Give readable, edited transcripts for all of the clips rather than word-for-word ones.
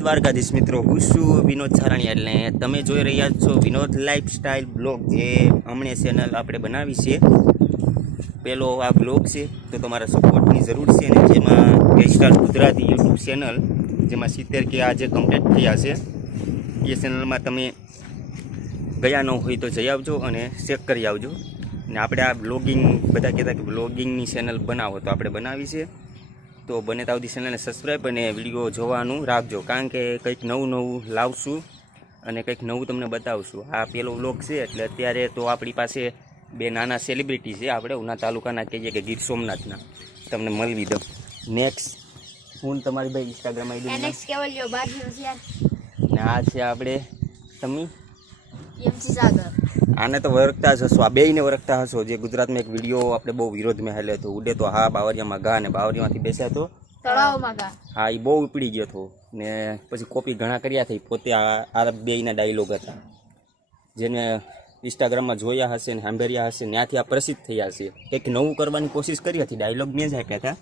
દ્વારકાધીશ મિત્રો, હું છું વિનોદ છારાણી. એટલે તમે જોઈ રહ્યા છો વિનોદ લાઈફસ્ટાઈલ બ્લોગ, જે હમણાં ચેનલ આપણે બનાવી છે. પહેલો આ બ્લોગ છે, તો તમારા સપોર્ટની જરૂર છે. અને જેમાં ગેસ્ટાર ગુજરાતી યુટ્યુબ ચેનલ, જેમાં 70 કે આજે કમ્પ્લીટ થયા છે. એ ચેનલમાં તમે ગયા ન હોય તો જઈ આવજો અને ચેક કરી આવજો. ને આપણે આ બ્લોગિંગ, બધા કહેતા કે બ્લોગિંગની ચેનલ બનાવો, તો આપણે બનાવી છે. તો બને ત્યાં સુધી ચેનલને સબસ્ક્રાઈબ અને વિડીયો જોવાનું રાખજો, કારણ કે કંઈક નવું લાવશું અને કંઈક નવું તમને બતાવશું. આ પહેલો વ્લોગ છે, એટલે અત્યારે તો આપણી પાસે બે નાના સેલિબ્રિટી છે. આપણે ઉના તાલુકાના કહીએ કે ગીર સોમનાથના, તમને મળવી દઉં. નેક્સ્ટ હું તમારી ભાઈ ઇન્સ્ટાગ્રામ આઈડી ને આ છે આપણે સમી આને તો વરખતા જ હશો, આ બેયને વરખતા હશો. જે ગુજરાતમાં એક વિડીયો આપણે બહુ વિરોધમાં હાલ્યો હતો, ઉડે તો હા બાવરિયામાં ઘા, ને બાવરિયામાંથી બેસ્યા તો તળાવમાં ઘા. હા, એ બહુ ઉપડી ગયો હતો ને પછી કોપી ઘણા કર્યા થઈ. પોતે આ બેયના ડાયલોગ હતા, જેને ઇન્સ્ટાગ્રામમાં જોયા હશે ને સાંભળ્યા હશે, ત્યાંથી આ પ્રસિદ્ધ થયા છે. કંઈક નવું કરવાની કોશિશ કરી હતી, ડાયલોગ મેં જ આપ્યા હતા,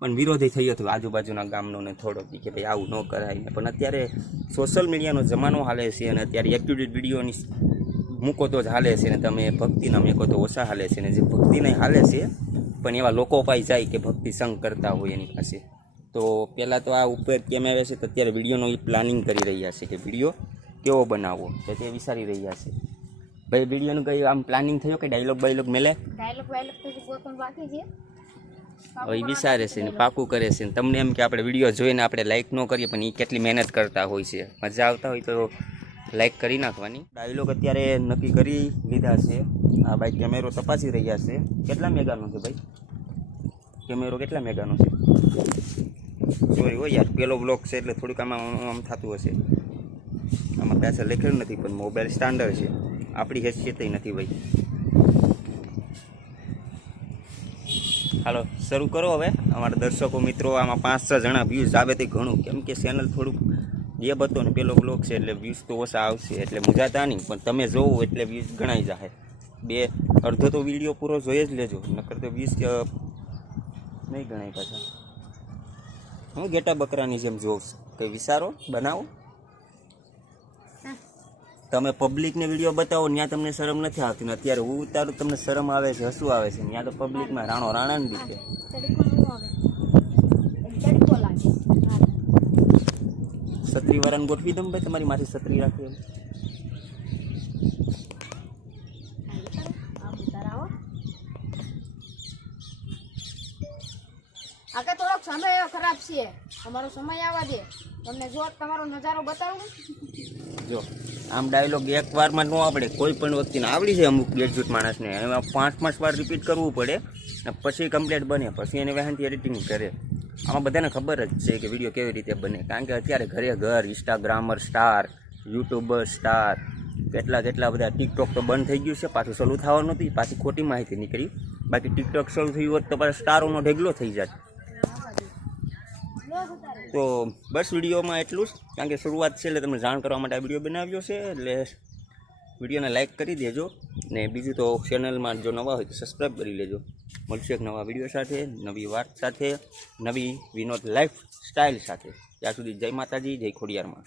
પણ વિરોધી થયો હતો આજુબાજુના ગામનો ને થોડોક, કે ભાઈ આવું ન કરાય. પણ અત્યારે સોશિયલ મીડિયાનો જમાનો હાલે છે, અને અત્યારે એક્ટિવિટી વિડીયોની મૂકો તો જ હાલે છે, ને તમે ભક્તિના મેકો તો ઓછા હાલે છે. ને જે ભક્તિને હાલે છે, પણ એવા લોકો પાઈ જાય કે ભક્તિ સંગ કરતા હોય એની પાસે. તો પહેલાં તો આ ઉપર કેમ આવે છે, તો અત્યારે વિડીયોનો એ પ્લાનિંગ કરી રહ્યા છે કે વિડીયો કેવો બનાવવો, તો તે વિચારી રહ્યા છે. ભાઈ વિડીયોનું કંઈ આમ પ્લાનિંગ થયો કે ડાયલોગ બાયલોગ મેલે? હવે એ વિચારે છે ને પાકું કરે છે. ને તમને એમ કે આપણે વિડીયો જોઈને આપણે લાઇક ન કરીએ, પણ એ કેટલી મહેનત કરતા હોય છે. મજા આવતા હોય તો લાઈક કરી નાખવાની. ડાયલોગ અત્યારે નક્કી કરી લીધા છે. આ ભાઈ કેમેરો તપાસી રહ્યા છે. કેટલા મેગાનો છે ભાઈ કેમેરો? કેટલા મેગાનો છે? સોરી હોય યાર, પહેલો બ્લોગ છે એટલે થોડુંક આમ થતું હશે. આમાં પાછળ લખેલું નથી, પણ મોબાઈલ સ્ટાન્ડર્ડ છે, આપણી હેસિયત નથી ભાઈ. હાલો શરૂ કરો હવે. અમારા દર્શકો મિત્રો, આમાં 5-6 જણા વ્યૂઝ આવે તે ઘણું, કેમ કે ચેનલ થોડુંક જે હતો ને પેલો બ્લોગ છે, એટલે વ્યૂઝ તો ઓછા આવશે, એટલે મુજાતા નહીં. પણ તમે જોવો એટલે વ્યૂઝ ગણાઈ જાય. અડધો તો વિડીયો પૂરો જોઈ જ લેજો, નકર તો વ્યૂઝ નહીં ગણાય પાછા. હું ગેટા બકરાની જેમ જોઉં, કંઈ વિચારો બનાવો. તમે પબ્લિકને વિડીયો બતાવો, ત્યાં તમને શરમ નથી આવતી ને અત્યારે હું ઉતારું તમને શરમ આવે છે, હસવું આવે છે. ત્યાં તો પબ્લિકમાં રાણો રાણાને બી છે. છત્રી વાળાને ગોઠવી દઉં ભાઈ, તમારી માથે છત્રી રાખી એમ. આગળ થોડોક સમય ખરાબ છે, અમારો સમય આવવા દે, તમને જો તમારો નજારો બતાવું. જો આમ ડાયલોગ એક વારમાં ન આવડે, કોઈ પણ વ્યક્તિને આવડી જાય, અમુક ગ્રેજ્યુએટ માણસને. એમાં 5-5 વાર રિપીટ કરવું પડે, ને પછી કમ્પ્લીટ બને, પછી એને વહેનથી એડિટિંગ કરે. આમાં બધાને ખબર જ છે કે વિડીયો કેવી રીતે બને, કારણ કે અત્યારે ઘર ઇન્સ્ટાગ્રામર સ્ટાર, યુટ્યુબર સ્ટાર, કેટલા બધા. ટિકટોક તો બંધ થઈ ગયું છે, પાછું ચાલુ થવાનું નથી, પાછી ખોટી માહિતી નીકળી. બાકી ટિકટોક શરૂ થયું હોત તો પાછા સ્ટારોનો ઢગલો થઈ જાય. તો બસ વિડીયોમાં એટલું જ, કારણ કે શરૂઆત છે એટલે તમને જાણ કરવા માટે આ વિડીયો બનાવ્યો છે. એટલે વિડીયોને લાઇક કરી દેજો, ને બીજું તો ચેનલમાં જો નવા હોય તો સબસ્ક્રાઈબ કરી લેજો. મળશે એક નવા વિડીયો સાથે, નવી વાત સાથે, નવી વિનોદ લાઈફ સ્ટાઈલ સાથે. ત્યાં સુધી જય માતાજી, જય ખોડિયારમાં.